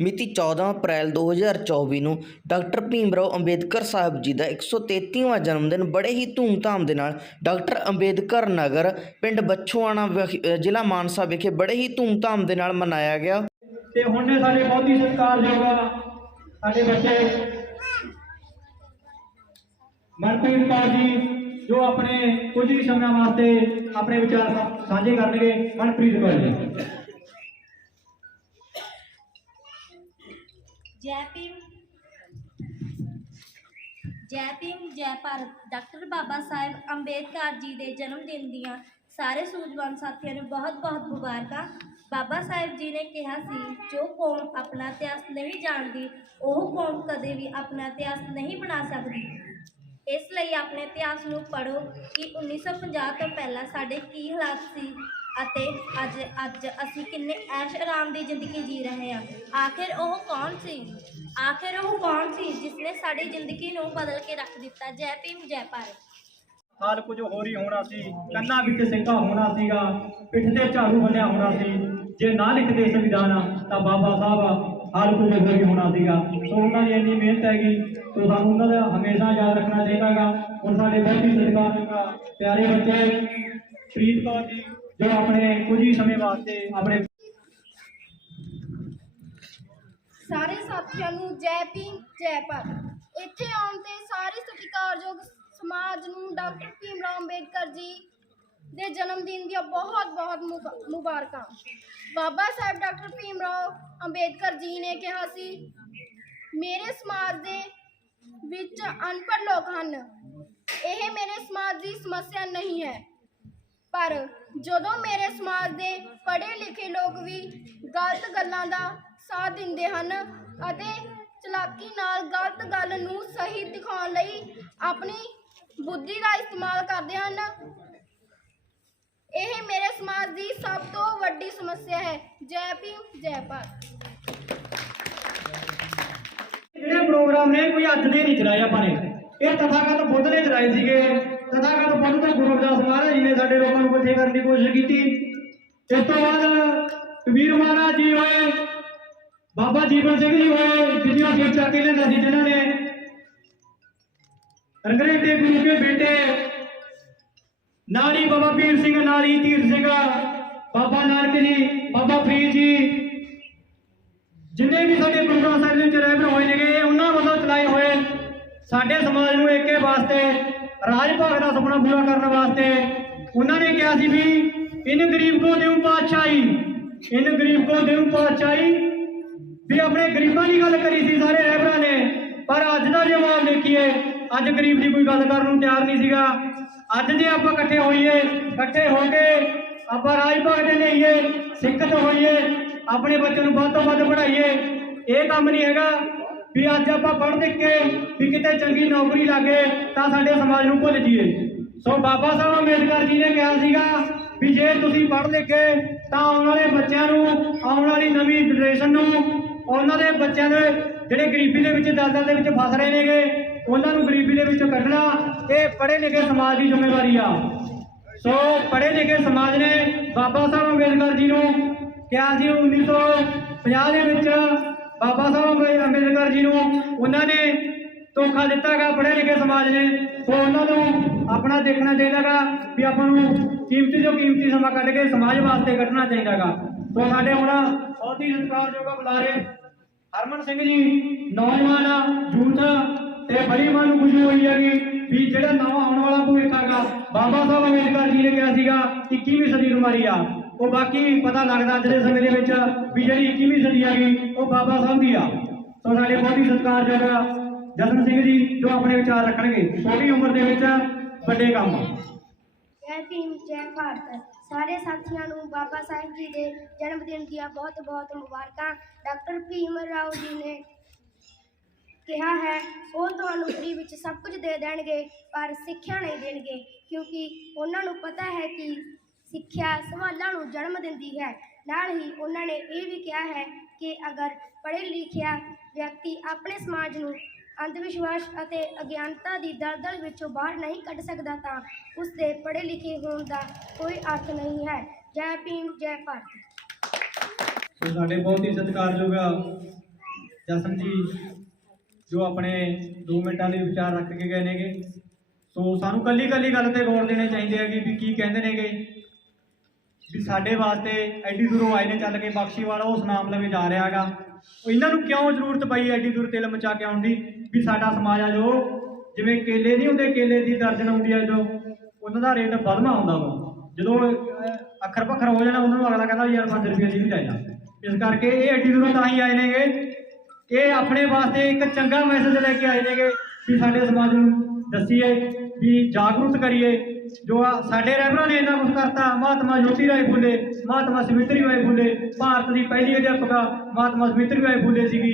ਮਿਤੀ 14 ਅਪ੍ਰੈਲ 2024 ਨੂੰ ਡਾਕਟਰ ਭੀਮਰਾਓ ਅੰਬੇਦਕਰ ਸਾਹਿਬ ਜੀ ਦਾ 133ਵਾਂ ਜਨਮ ਦਿਨ ਬੜੇ ਹੀ ਧੂਮਧਾਮ ਦੇ ਨਾਲ ਡਾਕਟਰ ਅੰਬੇਦਕਰ ਨਗਰ, ਪਿੰਡ ਬੱਛੋਆਣਾ ਜ਼ਿਲ੍ਹਾ ਮਾਨਸਾ ਵਿਖੇ ਬੜੇ ਹੀ ਧੂਮਧਾਮ ਦੇ ਨਾਲ ਮਨਾਇਆ ਗਿਆ। ਤੇ ਹੁਣ ਨੇ ਸਾਡੇ ਬਹੁਤ ਹੀ ਸਤਿਕਾਰਯੋਗ ਸਾਡੇ ਬੱਚੇ ਮਨਪ੍ਰੀਤ ਕੌਰ ਜੀ, ਜੋ ਆਪਣੇ ਕੁਝ ਹੀ ਸਮਿਆਂ ਵਾਸਤੇ ਆਪਣੇ ਵਿਚਾਰ ਸਾਂਝੇ ਕਰਨਗੇ, ਮਨਪ੍ਰੀਤ ਕੌਰ ਜੀ। ਜੈ ਭੀਮ। ਜੈ ਭੀਮ, ਜੈ ਭਾਰਤ। ਡਾਕਟਰ ਬਾਬਾ ਸਾਹਿਬ ਅੰਬੇਦਕਰ ਜੀ ਦੇ ਜਨਮ ਦਿਨ ਦੀਆਂ ਸਾਰੇ ਸੂਝਵਾਨ ਸਾਥੀਆਂ ਨੂੰ ਬਹੁਤ-ਬਹੁਤ ਮੁਬਾਰਕਾਂ। ਬਾਬਾ ਸਾਹਿਬ ਜੀ ਨੇ ਕਿਹਾ ਸੀ, ਜੋ ਕੌਮ ਆਪਣਾ ਇਤਿਹਾਸ ਨਹੀਂ ਜਾਣਦੀ, ਉਹ ਕੌਮ ਕਦੇ ਵੀ ਆਪਣਾ ਇਤਿਹਾਸ ਨਹੀਂ ਬਣਾ ਸਕਦੀ। ਇਸ ਲਈ ਆਪਣੇ ਇਤਿਹਾਸ ਨੂੰ ਪੜ੍ਹੋ ਕਿ 1950 ਤੋਂ ਪਹਿਲਾਂ ਸਾਡੇ ਕੀ ਹਾਲਾਤ ਸੀ? ਅਤੇ ਅੱਜ ਅੱਜ ਅਸੀਂ ਕਿੰਨੇ ਐਸ਼ ਆਰਾਮ ਦੀ ਜ਼ਿੰਦਗੀ ਜੀ ਰਹੇ ਹਾਂ। ਆਖਿਰ ਉਹ ਕੌਣ ਸੀ? ਆਖਿਰ ਉਹ ਕੌਣ ਸੀ ਜਿਸ ਨੇ ਸਾਡੀ ਜ਼ਿੰਦਗੀ ਨੂੰ ਬਦਲ ਕੇ ਰੱਖ ਦਿੱਤਾ? ਜੈ ਭੀਮ, ਜੈ ਭਾਰਤ। ਹਾਲ ਕੁਝ ਹੋਰ ਹੀ ਹੋਣਾ ਸੀ। ਕੰਨਾਂ ਵਿੱਚ ਸਿੰਘਾ ਹੋਣਾ ਸੀਗਾ, ਪਿੱਠ ਤੇ ਝਾੜੂ ਬੰਨਿਆ ਹੋਣਾ ਸੀ। ਜੇ ਨਾ ਲਿਖਦੇ ਸੰਵਿਧਾਨ, ਤਾਂ ਬਾਬਾ ਸਾਹਿਬ ਹਾਲ ਕੁਝ ਹੋਰ ਹੀ ਹੋਣਾ ਸੀਗਾ। ਸੋ ਉਹਨਾਂ ਦੀ ਇੰਨੀ ਮਿਹਨਤ ਹੈਗੀ ਸੋ ਸਾਨੂੰ ਉਹਨਾਂ ਦਾ ਹਮੇਸ਼ਾ ਯਾਦ ਰੱਖਣਾ ਚਾਹੀਦਾਗਾ ਹੁਣ ਸਾਡੇ ਬਹੁਤ ਹੀ ਸਤਿਕਾਰਯੋਗ ਪਿਆਰੇ ਬੱਚੇ ਪ੍ਰੀਤ ਕੌਰ ਜੀ ਜੋ ਆਪਣੇ ਕੁਝ ਹੀ ਸਮੇਂ ਵਾਸਤੇ ਆਪਣੇ ਸਾਰੇ ਸਾਥੀਆਂ ਨੂੰ ਜੈ ਭੀਮ, ਜੈ ਭਾਰਤ। ਇੱਥੇ ਆਉਣ ਤੇ ਸਾਰੇ ਸਤਿਕਾਰਯੋਗ ਸਮਾਜ ਨੂੰ ਡਾਕਟਰ ਭੀਮ ਰਾਓ ਅੰਬੇਦਕਰ ਜੀ ਦੇ ਜਨਮ ਦਿਨ ਦੀਆਂ ਬਹੁਤ ਬਹੁਤ ਮੁਬਾਰਕਾਂ। ਬਾਬਾ ਸਾਹਿਬ ਡਾਕਟਰ ਭੀਮ ਰਾਓ ਅੰਬੇਦਕਰ ਜੀ ਨੇ ਕਿਹਾ ਸੀ, ਮੇਰੇ ਸਮਾਜ ਦੇ ਵਿੱਚ ਅਨਪੜ੍ਹ ਲੋਕ ਹਨ। ਇਹ ਮੇਰੇ ਸਮਾਜ ਦੀ ਸਮੱਸਿਆ ਨਹੀਂ ਹੈ। ਪਰ ਜਦੋਂ ਮੇਰੇ ਸਮਾਜ ਦੇ ਪੜ੍ਹੇ ਲਿਖੇ ਲੋਕ ਵੀ ਗਲਤ ਗੱਲਾਂ ਦਾ ਸਾਥ ਦਿੰਦੇ ਹਨ ਅਤੇ ਚਲਾਕੀ ਨਾਲ ਗਲਤ ਗੱਲ ਨੂੰ ਸਹੀ ਦਿਖਾਉਣ ਲਈ ਆਪਣੀ ਬੁੱਧੀ ਦਾ ਇਸਤੇਮਾਲ ਕਰਦੇ ਹਨ, ਇਹ ਮੇਰੇ ਸਮਾਜ ਦੀ ਸਭ ਤੋਂ ਵੱਡੀ ਸਮੱਸਿਆ ਹੈ। ਜੈ ਭੀਮ, ਜੈ ਭਾਰਤ। ਜਿਹੜੇ ਪ੍ਰੋਗਰਾਮ ਨੇ, ਕੋਈ ਅੱਜ ਦੇ ਨਹੀਂ ਚਲਾਏ ਆਪਾਂ ਨੇ। ਇਹ ਤਥਾਗਤ ਬੁੱਧ ਨੇ ਚਲਾਏ ਸੀਗੇ। ਤਥਾਗਤ ਬੁੱਧ ਤੇ ਗੁਰੂ ਰਵਿਦਾਸ ਮਹਾਰਾਜ ਜੀ ਨੇ ਸਾਡੇ ਲੋਕਾਂ ਨੂੰ ਇਕੱਠੇ ਕਰਨ ਦੀ ਕੋਸ਼ਿਸ਼ ਕੀਤੀ। ਇਸ ਤੋਂ ਬਾਅਦ ਕਬੀਰ ਮਹਾਰਾਜ ਜੀ ਹੋਏ, ਬਾਬਾ ਜੀਵਨ ਸਿੰਘ ਜੀ ਹੋਏ ਜਿਨ੍ਹਾਂ ਸਿਰ ਚੱਕ ਕੇ ਲੈਂਦਾ ਸੀ ਜਿਨ੍ਹਾਂ ਨੇ। ਰੰਗਰੇਟੇ ਗੁਰੂ ਕੇ ਬੇਟੇ ਨਾਰੀ ਬਾਬਾ ਪੀਰ ਸਿੰਘ ਨਾਰੀ ਧੀਰ ਸਿੰਘ, ਬਾਬਾ ਨਾਨਕ ਜੀ, ਬਾਬਾ ਫਰੀਦ ਜੀ, ਜਿੰਨੇ ਵੀ ਸਾਡੇ ਗੁਰੂ ਗ੍ਰੰਥ ਸਾਹਿਬ ਦੇ ਵਿੱਚ ਰਹਿਬਰ ਹੋਏ ਨੇਗੇ, ਇਹ ਉਹਨਾਂ ਵੱਲੋਂ ਚਲਾਏ ਹੋਏ ਸਾਡੇ ਸਮਾਜ ਨੂੰ ਏਕੇ ਵਾਸਤੇ ਰਾਜ ਭਾਗ ਦਾ ਸੁਪਨਾ ਪੂਰਾ ਕਰਨ ਵਾਸਤੇ ਉਹਨਾਂ ਨੇ ਕਿਹਾ ਸੀ ਵੀ ਇਨ ਗਰੀਬ ਕੋ ਦੇਉ ਪਾਤਸ਼ਾਹੀ, ਇਨ ਗਰੀਬ ਕੋ ਦੇਉ ਪਾਤਸ਼ਾਹੀ। ਵੀ ਆਪਣੇ ਗਰੀਬਾਂ ਦੀ ਗੱਲ ਕਰੀ ਸੀ ਸਾਰੇ ਰਹਿਬਰਾਂ ਨੇ, ਪਰ ਅੱਜ ਦਾ ਜਵਾਬ ਦੇਖੀਏ, ਅੱਜ ਗਰੀਬ ਦੀ ਕੋਈ ਗੱਲ ਕਰਨ ਨੂੰ ਤਿਆਰ ਨਹੀਂ ਸੀਗਾ। ਅੱਜ ਜੇ ਆਪਾਂ ਇਕੱਠੇ ਹੋਈਏ, ਇਕੱਠੇ ਹੋ ਕੇ ਆਪਾਂ ਰਾਜ ਭਾਗ ਦੇ ਲਈਏ ਸਿੱਖਤ ਹੋਈਏ, ਆਪਣੇ ਬੱਚਿਆਂ ਨੂੰ ਵੱਧ ਤੋਂ ਵੱਧ ਪੜ੍ਹਾਈਏ, ਇਹ ਕੰਮ ਨਹੀਂ ਹੈਗਾ। ਵੀ ਅੱਜ ਆਪਾਂ ਪੜ੍ਹ ਲਿਖ ਕੇ ਵੀ ਕਿਤੇ ਚੰਗੀ ਨੌਕਰੀ ਲੱਗੇ, ਤਾਂ ਸਾਡੇ ਸਮਾਜ ਨੂੰ ਭੁੱਲ ਜੀਏ ਸੋ ਬਾਬਾ ਸਾਹਿਬ ਅੰਬੇਦਕਰ ਜੀ ਨੇ ਕਿਹਾ ਸੀਗਾ ਵੀ ਜੇ ਤੁਸੀਂ ਪੜ੍ਹ ਲਿਖ ਕੇ, ਤਾਂ ਆਉਣ ਵਾਲੇ ਬੱਚਿਆਂ ਨੂੰ, ਆਉਣ ਵਾਲੀ ਨਵੀਂ ਜਨਰੇਸ਼ਨ ਨੂੰ, ਉਹਨਾਂ ਦੇ ਬੱਚਿਆਂ ਦੇ ਜਿਹੜੇ ਗਰੀਬੀ ਦੇ ਵਿੱਚ ਦਲਦਲ ਦੇ ਵਿੱਚ ਫਸ ਰਹੇ ਨੇਗੇ, ਉਹਨਾਂ ਨੂੰ ਗਰੀਬੀ ਦੇ ਵਿੱਚੋਂ ਕੱਢਣਾ, ਇਹ ਪੜ੍ਹੇ ਲਿਖੇ ਸਮਾਜ ਦੀ ਜ਼ਿੰਮੇਵਾਰੀ ਆ। ਸੋ ਪੜ੍ਹੇ ਲਿਖੇ ਸਮਾਜ ਨੇ ਬਾਬਾ ਸਾਹਿਬ ਅੰਬੇਦਕਰ ਜੀ ਨੂੰ ਕਿਹਾ ਸੀ 1950 ਦੇ ਵਿੱਚ ਬਾਬਾ ਸਾਹਿਬ ਅੰਬੇ- ਅੰਬੇਦਕਰ ਜੀ ਨੂੰ ਉਹਨਾਂ ਨੇ ਧੋਖਾ ਦਿੱਤਾਗਾ ਪੜ੍ਹੇ ਲਿਖੇ ਸਮਾਜ ਨੇ। ਸੋ ਉਹਨਾਂ ਨੂੰ ਆਪਣਾ ਦੇਖਣਾ ਚਾਹੀਦਾਗਾ ਵੀ ਆਪਾਂ ਨੂੰ ਕੀਮਤੀ ਜੋ ਕੀਮਤੀ ਸਮਾਂ ਕੱਢ ਕੇ ਸਮਾਜ ਵਾਸਤੇ ਕੱਢਣਾ ਚਾਹੀਦਾਗਾ। ਸੋ ਸਾਡੇ ਹੁਣ ਬਹੁਤ ਹੀ ਸਤਿਕਾਰਯੋਗ ਬੁਲਾਰੇ ਹਰਮਨ ਸਿੰਘ ਜੀ ਨੌਜਵਾਨ ਆ, ਯੂਥ ਤੇ ਬੜੀ ਮਨ ਖੁਸ਼ੀ ਹੋਈ ਹੈਗੀ। ਵੀ ਜਿਹੜਾ ਨਵਾਂ ਆਉਣ ਵਾਲਾ ਭਵਿੱਖ ਹੈਗਾ, ਬਾਬਾ ਸਾਹਿਬ ਅੰਬੇਦਕਰ ਜੀ ਨੇ ਕਿਹਾ ਸੀਗਾ 21ਵੀਂ ਸਦੀ ਬਿਮਾਰੀ ਆ। ਉਹ ਬਾਕੀ ਪਤਾ ਲੱਗਦਾ ਅੱਜ ਦੇ ਸਮੇਂ ਦੇ ਵਿੱਚ ਵੀ ਜਿਹੜੀ 21ਵੀਂ ਸਦੀ ਹੈਗੀ ਉਹ ਬਾਬਾ ਸਾਹਿਬ ਦੀ ਆ। ਸੋ ਸਾਡੇ ਬਹੁਤ ਹੀ ਸਤਿਕਾਰਯੋਗ ਜਸਨ ਸਿੰਘ ਜੀ, ਜੋ ਆਪਣੇ ਵਿਚਾਰ ਰੱਖਣਗੇ ਛੋਟੀ ਉਮਰ ਦੇ ਵਿੱਚ ਵੱਡੇ ਕੰਮ ਜੈ ਭੀਮ, ਜੈ ਭਾਰਤ। ਸਾਰੇ ਸਾਥੀਆਂ ਨੂੰ ਬਾਬਾ ਸਾਹਿਬ ਜੀ ਦੇ ਜਨਮ ਦਿਨ ਦੀਆਂ ਬਹੁਤ ਬਹੁਤ ਮੁਬਾਰਕਾਂ। ਡਾਕਟਰ ਭੀਮ ਰਾਓ ਜੀ ਨੇ ਕਿਹਾ ਹੈ, ਉਹ ਤੁਹਾਨੂੰ ਫ੍ਰੀ ਵਿੱਚ ਸਭ ਕੁਝ ਦੇ ਦੇਣਗੇ, ਪਰ ਸਿੱਖਿਆ ਨਹੀਂ ਦੇਣਗੇ, ਕਿਉਂਕਿ ਉਹਨਾਂ ਨੂੰ ਪਤਾ ਹੈ ਕਿ ਸਿੱਖਿਆ ਸਵਾਲਾਂ ਨੂੰ ਜਨਮ ਦਿੰਦੀ ਹੈ। ਨਾਲ ਹੀ ਉਹਨਾਂ ਨੇ ਇਹ ਵੀ ਕਿਹਾ ਹੈ ਕਿ ਅਗਰ ਪੜ੍ਹੇ ਲਿਖਿਆ ਵਿਅਕਤੀ ਆਪਣੇ ਸਮਾਜ ਨੂੰ ਅੰਧ ਵਿਸ਼ਵਾਸ ਅਤੇ ਅਗਿਆਨਤਾ ਦੀ ਦਲਦਲ ਵਿੱਚੋਂ ਬਾਹਰ ਨਹੀਂ ਕੱਢ ਸਕਦਾ ਤਾਂ ਉਸ ਦੇ ਪੜ੍ਹੇ ਲਿਖੇ ਹੋਣ ਦਾ ਕੋਈ ਅਰਥ ਨਹੀਂ ਹੈ। ਜੈ ਭੀਮ, ਜੈ ਭਾਰਤ। ਸਾਡੇ ਬਹੁਤ ਹੀ ਸਤਿਕਾਰਯੋਗ ਜਸਨ ਜੀ ਜੋ ਆਪਣੇ 2 ਮਿੰਟਾਂ ਲਈ ਵਿਚਾਰ ਰੱਖ ਕੇ ਗਏ ਨੇਗੇ। ਸੋ ਸਾਨੂੰ ਕੱਲੀ ਕੱਲੀ ਗੱਲ ਤੇ ਗੌਰ ਦੇਣੇ ਚਾਹੀਦੇ ਹੈਗੇ ਵੀ ਕੀ ਕਹਿੰਦੇ ਨੇਗੇ। ਵੀ ਸਾਡੇ ਵਾਸਤੇ ਐਡੀ ਦੂਰੋਂ ਆਏ ਨੇ ਚੱਲ ਕੇ ਬਖਸ਼ੀ ਵਾਲਾ ਉਸ ਨਾਮ ਲਵੇ ਜਾ ਰਿਹਾ ਹੈਗਾ। ਉਹ ਇਹਨਾਂ ਨੂੰ ਕਿਉਂ ਜ਼ਰੂਰਤ ਪਈ ਐਡੀ ਦੂਰ ਤਿਲ ਮਚਾ ਕੇ ਆਉਣ ਦੀ? ਵੀ ਸਾਡਾ ਸਮਾਜ ਆ ਜੋ, ਜਿਵੇਂ ਕੇਲੇ ਨਹੀਂ ਹੁੰਦੇ, ਕੇਲੇ ਦੀ ਦਰਜਨ ਹੁੰਦੀ ਆ ਜੋ, ਉਹਨਾਂ ਦਾ ਰੇਟ ਵਧਵਾ ਹੁੰਦਾ ਵਾ। ਜਦੋਂ ਅੱਖਰ ਪੱਖਰ ਹੋ ਜਾਣਾ, ਉਹਨਾਂ ਨੂੰ ਅਗਲਾ ਕਹਿੰਦਾ ਯਾਰ 5 ਰੁਪਏ ਦੀ ਵੀ ਲੈ ਜਾ ਇਸ ਕਰਕੇ ਇਹ ਐਡੀ ਦੂਰੋਂ ਤਾਂ ਹੀ ਆਏ ਨੇਗੇ ਇਹ ਆਪਣੇ ਵਾਸਤੇ ਇੱਕ ਚੰਗਾ ਮੈਸੇਜ ਲੈ ਕੇ ਆਏ ਨੇਗੇ ਕਿ ਸਾਡੇ ਸਮਾਜ ਨੂੰ ਦੱਸੀਏ, ਵੀ ਜਾਗਰੂਕ ਕਰੀਏ। ਜੋ ਸਾਡੇ ਰਹਿਬਰਾਂ ਨੇ ਇਹਨਾਂ ਕੁਝ ਕਰਤਾ, ਮਹਾਤਮਾ ਜੋਤੀ ਰਾਏ ਫੁੱਲੇ, ਮਹਾਤਮਾ ਸਮਿਤਰੀ ਬਾਈ ਫੁੱਲੇ, ਭਾਰਤ ਦੀ ਪਹਿਲੀ ਅਧਿਆਪਕਾ ਮਹਾਤਮਾ ਸਮਿਤਰੀ ਬਾਈ ਫੁੱਲੇ ਸੀਗੀ।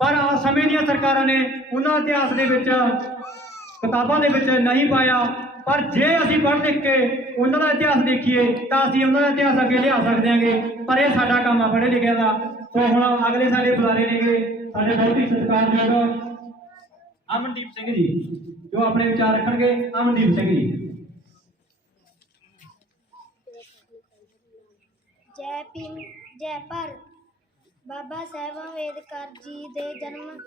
ਪਰ ਆ ਸਮੇਂ ਦੀਆਂ ਸਰਕਾਰਾਂ ਨੇ ਉਹਨਾਂ ਇਤਿਹਾਸ ਦੇ ਵਿੱਚ, ਕਿਤਾਬਾਂ ਦੇ ਵਿੱਚ ਨਹੀਂ ਪਾਇਆ। ਪਰ ਜੇ ਅਸੀਂ ਪੜ੍ਹ ਲਿਖ ਕੇ ਉਹਨਾਂ ਦਾ ਇਤਿਹਾਸ ਦੇਖੀਏ, ਤਾਂ ਅਸੀਂ ਉਹਨਾਂ ਦਾ ਇਤਿਹਾਸ ਅੱਗੇ ਲਿਆ ਸਕਦੇ ਹਾਂਗੇ। ਪਰ ਇਹ ਸਾਡਾ ਕੰਮ ਆ ਪੜ੍ਹੇ ਲਿਖਿਆ ਦਾ। ਸੋ ਹੁਣ ਅਗਲੇ ਸਾਡੇ ਬੁਲਾਰੇ ਨੇਗੇ ਸਾਡੇ ਬਹੁਤ ਹੀ ਸਤਿਕਾਰਯੋਗ ਅਮਨਦੀਪ ਸਿੰਘ ਜੀ, ਜੋ ਆਪਣੇ ਵਿਚਾਰ ਰੱਖਣਗੇ, ਅਮਨਦੀਪ ਸਿੰਘ ਜੀ। ਜੈ ਭੀਮ, ਜੈ ਭਾਰਤ। ਬਾਬਾ ਸਾਹਿਬ ਅੰਬੇਦਕਰ ਜੀ ਦੇ ਜਨਮ